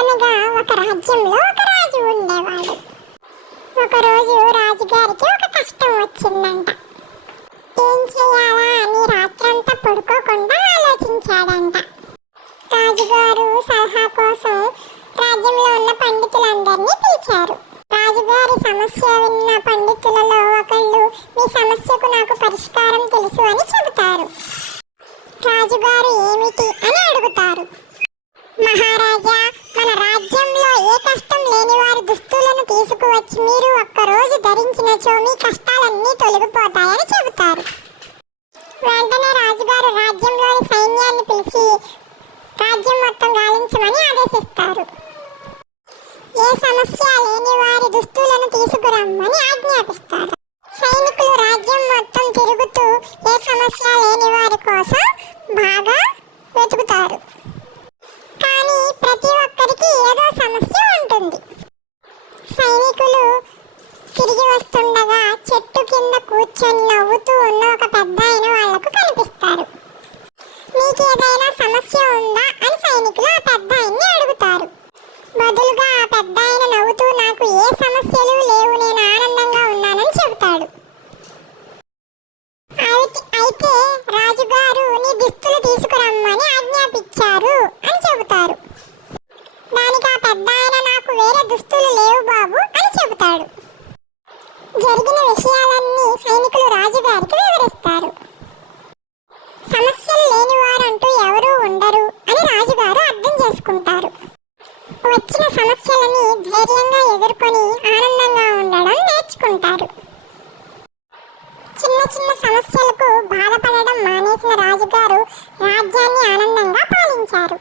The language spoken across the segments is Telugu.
అనగనగా ఒక రాజ్యంలో ఒక రాజు ఉండేవాడు. ఒకరోజు రాజుగారికి ఒక కష్టం వచ్చిందంట. ఏం చేయాలా అని రాత్రంతా పడుకోకుండా ఆలోచించాడంట. రాజుగారు సలహా కోసం రాజ్యంలో ఉన్న పండితులందరినీ పిలిచారు. రాజుగారి సమస్య విన్న పండితులలో ఒకళ్ళు, మీ సమస్యకు నాకు పరిష్కారం తెలుసు అని చెబుతారు. రాజుగారు ఏమిటి అని అడుగుతారు. మహారాజా, మన రాజ్యంలో ఏ కష్టం లేని వారి దుస్తులను తీసుకువచ్చి మీరు ఒక్కరోజు ధరించినచో మీ కష్టాలన్నీ తొలగిపోతాయని చెబుతారు. వెంటనే రాజుగారు రాజ్యంలోని సైన్యాన్ని పిలిచి రాజ్యం మొత్తం గాలించమని ఆదేశిస్తారు. ఏ సమస్య లేని వారి దుస్తులను తీసుకురమ్మని ఆజ్ఞాపిస్తారు. సైనికులు రాజ్యం మొత్తం తిరుగుతూ ఏ సమస్య లేని వారి కోసం బాగా వెతుకుతారు. కానీ ప్రతి ఒక్కరికి ఏదో సమస్య ఉంటుంది. సైనికులు తిరిగి వస్తుండగా చెట్టు కింద కూర్చొని నవ్వుతూ ఉన్న ఒక పెద్ద ఆయన వాళ్లకు కనిపిస్తారు. మీకు ఏదైనా సమస్య ఉందా అని సైనికులు ఆ పెద్ద ఆయన్ని అడుగుతారు. బదులుగా ఆ పెద్ద ఆయన నవ్వుతూ నాకు ఏ సమస్యలు లేవు, నేను ఆనందంగా ఉన్నానని చెబుతాడు. అయితే రాజుగారు నీ దుస్తులు తీసుకురమ్మని ఆజ్ఞాపించారు అని చెబుతారు. దానికి ఆ పెద్ద ఆయన నాకు వేరే దుస్తులు లేవు బాబు అని చెబుతాడు. జరిగిన విషయాలన్నీ సైనికులు రాజుగారికి వివరిస్తారు. సమస్యలు లేని వారంటూ ఎవరూ ఉండరు అని రాజుగారు అర్థం చేసుకుంటారు. వచ్చిన సమస్యలని ధైర్యంగా ఎదుర్కొని ఆనందంగా ఉండడం నేర్చుకుంటారు. చిన్న చిన్న సమస్యలకు బాధపడడం మానేసిన రాజుగారు రాజ్యాన్ని ఆనందంగా పాలించారు.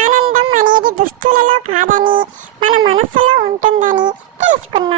ఆనందం అనేది దుస్తులలో కాదని మన మనస్సులో ఉంటుందని తెలుసుకున్నారు.